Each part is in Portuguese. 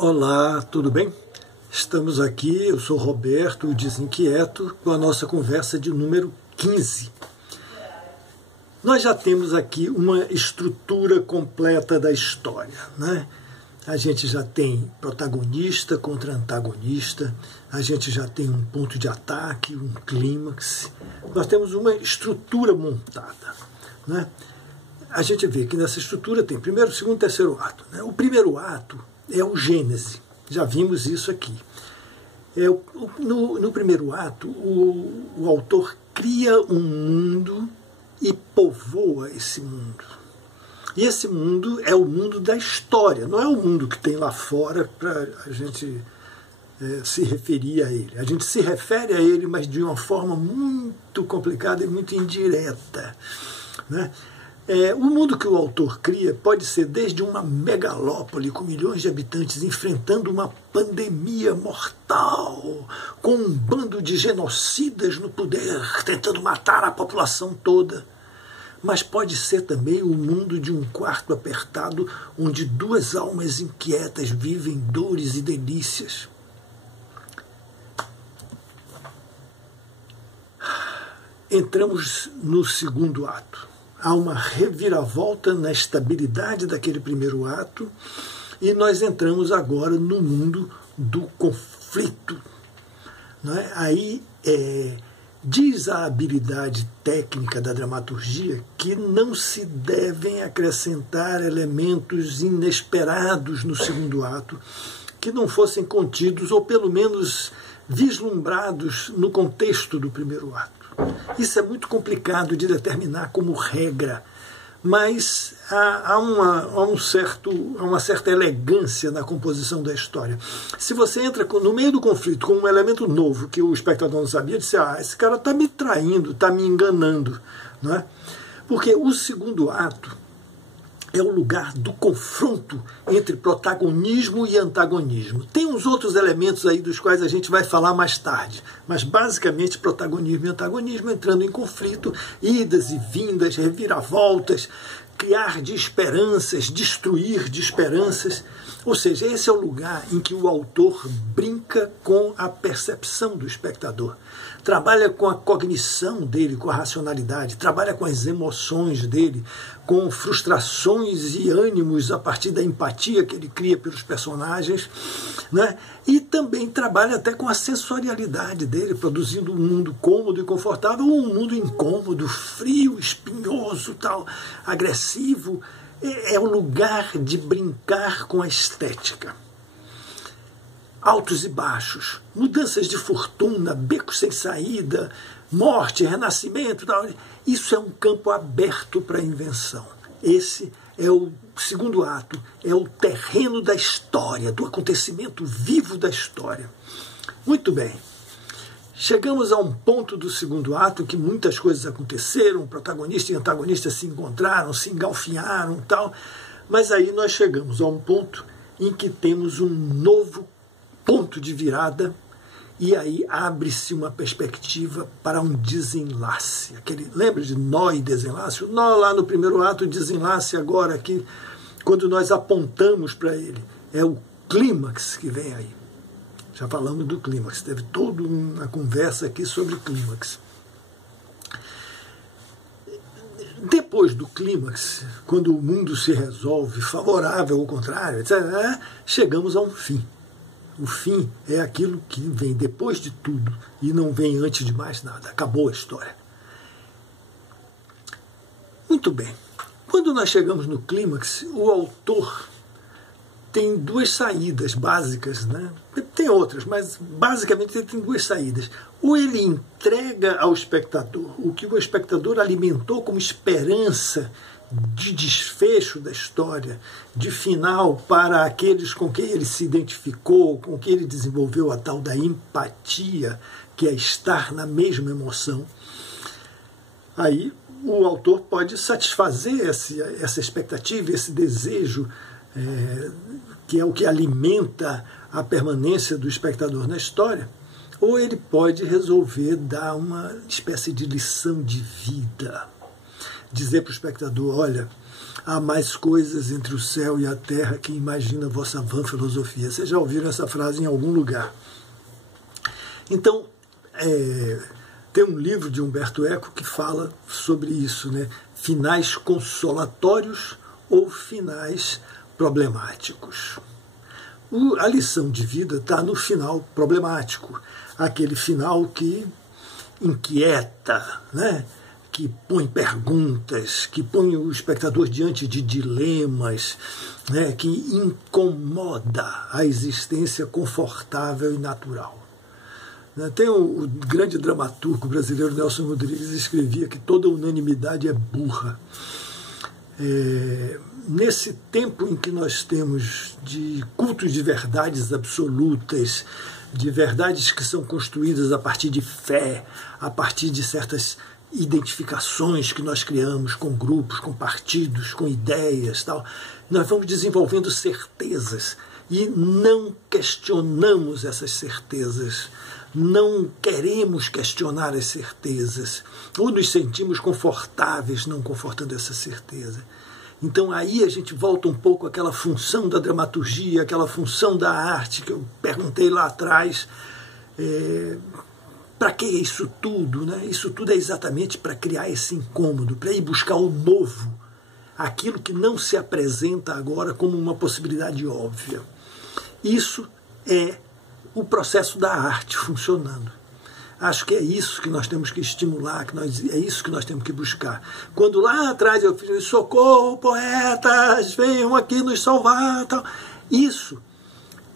Olá, tudo bem? Estamos aqui, eu sou Roberto, o Desinquieto, com a nossa conversa de número 15. Nós já temos aqui uma estrutura completa da história, né? A gente já tem protagonista contra antagonista, a gente já tem um ponto de ataque, um clímax. Nós temos uma estrutura montada, né? A gente vê que nessa estrutura tem primeiro, segundo e terceiro ato, né? O primeiro ato é o Gênese, já vimos isso aqui. No primeiro ato, o autor cria um mundo e povoa esse mundo. E esse mundo é o mundo da história, não é o mundo que tem lá fora para a gente se referir a ele. A gente se refere a ele, mas de uma forma muito complicada e muito indireta, né? O mundo que o autor cria pode ser desde uma megalópole com milhões de habitantes enfrentando uma pandemia mortal, com um bando de genocidas no poder, tentando matar a população toda. Mas pode ser também o mundo de um quarto apertado, onde duas almas inquietas vivem dores e delícias. Entramos no segundo ato. Há uma reviravolta na estabilidade daquele primeiro ato e nós entramos agora no mundo do conflito. Não é? Aí diz a habilidade técnica da dramaturgia que não se devem acrescentar elementos inesperados no segundo ato que não fossem contidos ou pelo menos vislumbrados no contexto do primeiro ato. Isso é muito complicado de determinar como regra, mas há uma certa elegância na composição da história. Se você entra no meio do conflito com um elemento novo que o espectador não sabia, disse, esse cara está me traindo, está me enganando. Não é? Porque o segundo ato é o lugar do confronto entre protagonismo e antagonismo. Tem uns outros elementos aí dos quais a gente vai falar mais tarde, mas basicamente protagonismo e antagonismo entrando em conflito, idas e vindas, reviravoltas, criar de esperanças, destruir de esperanças. Ou seja, esse é o lugar em que o autor brinca com a percepção do espectador. Trabalha com a cognição dele, com a racionalidade, trabalha com as emoções dele, com frustrações e ânimos a partir da empatia que ele cria pelos personagens, né? E também trabalha até com a sensorialidade dele, produzindo um mundo cômodo e confortável ou um mundo incômodo, frio, espinhoso, tal, agressivo. É o lugar de brincar com a estética. Altos e baixos, mudanças de fortuna, becos sem saída, morte, renascimento, tal. Isso é um campo aberto para a invenção. Esse é o segundo ato, é o terreno da história, do acontecimento vivo da história. Muito bem. Chegamos a um ponto do segundo ato que muitas coisas aconteceram, protagonista e antagonista se encontraram, se engalfinharam, tal, mas aí nós chegamos a um ponto em que temos um novo ponto de virada e aí abre-se uma perspectiva para um desenlace. Lembra de nó e desenlace? O nó lá no primeiro ato, o desenlace agora aqui, quando nós apontamos para ele, é o clímax que vem aí. Já falamos do clímax, teve toda uma conversa aqui sobre o clímax. Depois do clímax, quando o mundo se resolve, favorável ou contrário, etc., chegamos a um fim. O fim é aquilo que vem depois de tudo e não vem antes de mais nada. Acabou a história. Muito bem. Quando nós chegamos no clímax, o autor tem duas saídas básicas, né? Tem outras, mas basicamente ele tem duas saídas. Ou ele entrega ao espectador o que o espectador alimentou como esperança de desfecho da história, de final para aqueles com quem ele se identificou, com quem ele desenvolveu a tal da empatia, que é estar na mesma emoção. Aí o autor pode satisfazer essa expectativa, esse desejo, que é o que alimenta a permanência do espectador na história, ou ele pode resolver dar uma espécie de lição de vida. Dizer para o espectador, olha, há mais coisas entre o céu e a terra que imagina a vossa vã filosofia. Vocês já ouviram essa frase em algum lugar. Então, tem um livro de Humberto Eco que fala sobre isso, né? Finais consolatórios ou finais problemáticos. A lição de vida está no final problemático, aquele final que inquieta, né? Que põe perguntas, que põe o espectador diante de dilemas, né? Que incomoda a existência confortável e natural. Tem o grande dramaturgo brasileiro Nelson Rodrigues escrevia que toda unanimidade é burra. Nesse tempo em que nós temos de cultos de verdades absolutas, de verdades que são construídas a partir de fé, a partir de certas identificações que nós criamos com grupos, com partidos, com ideias, tal, nós vamos desenvolvendo certezas e não questionamos essas certezas. Não queremos questionar as certezas, ou nos sentimos confortáveis não confortando essa certeza. Então aí a gente volta um pouco àquela função da dramaturgia, aquela função da arte que eu perguntei lá atrás. Para que isso tudo? Né? Isso tudo é exatamente para criar esse incômodo, para ir buscar o novo, aquilo que não se apresenta agora como uma possibilidade óbvia. Isso é o processo da arte funcionando. Acho que é isso que nós temos que estimular, é isso que nós temos que buscar. Quando lá atrás eu fiz socorro, poetas, venham aqui nos salvar, tal. Isso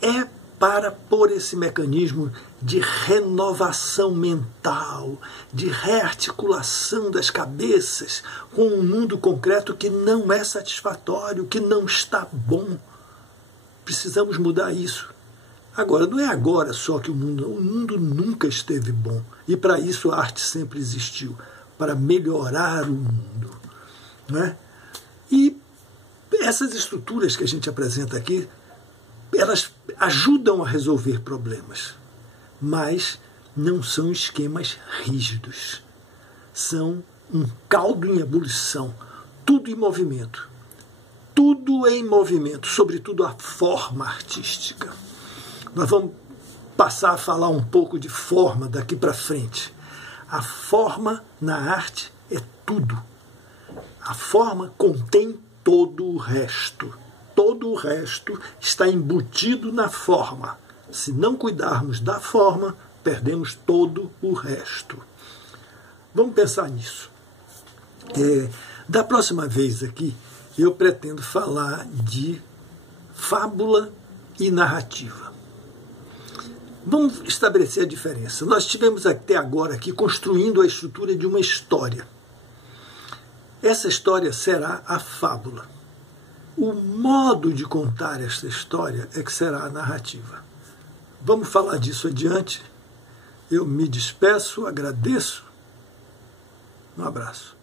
é para pôr esse mecanismo de renovação mental, de rearticulação das cabeças com um mundo concreto que não é satisfatório, que não está bom. Precisamos mudar isso. Agora, não é agora só que o mundo nunca esteve bom. E para isso a arte sempre existiu, para melhorar o mundo. Né? E essas estruturas que a gente apresenta aqui, elas ajudam a resolver problemas, mas não são esquemas rígidos. São um caldo em ebulição, tudo em movimento. Tudo em movimento, sobretudo a forma artística. Nós vamos passar a falar um pouco de forma daqui para frente. A forma na arte é tudo. A forma contém todo o resto. Todo o resto está embutido na forma. Se não cuidarmos da forma, perdemos todo o resto. Vamos pensar nisso. Da próxima vez aqui, eu pretendo falar de fábula e narrativa. Vamos estabelecer a diferença. Nós estivemos até agora aqui construindo a estrutura de uma história. Essa história será a fábula. O modo de contar esta história é que será a narrativa. Vamos falar disso adiante. Eu me despeço, agradeço. Um abraço.